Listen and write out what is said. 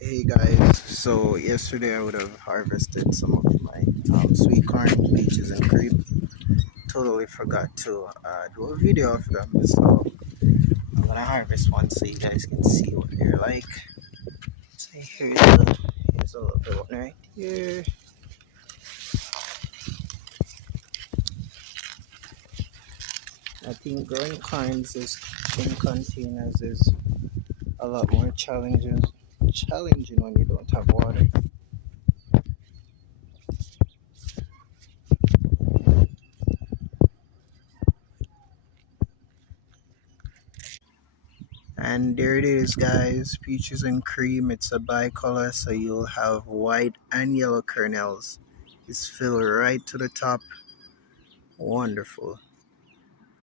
Hey guys, so yesterday I would have harvested some of my sweet corn, peaches, and cream. Totally forgot to do a video of them, so I'm gonna harvest one so you guys can see what they're like. So here's a little bit one right here. I think growing corns is in containers is a lot more challenging when you don't have water. And there it is, guys. Peaches and cream. It's a bicolor, so you'll have white and yellow kernels. It's filled right to the top. Wonderful.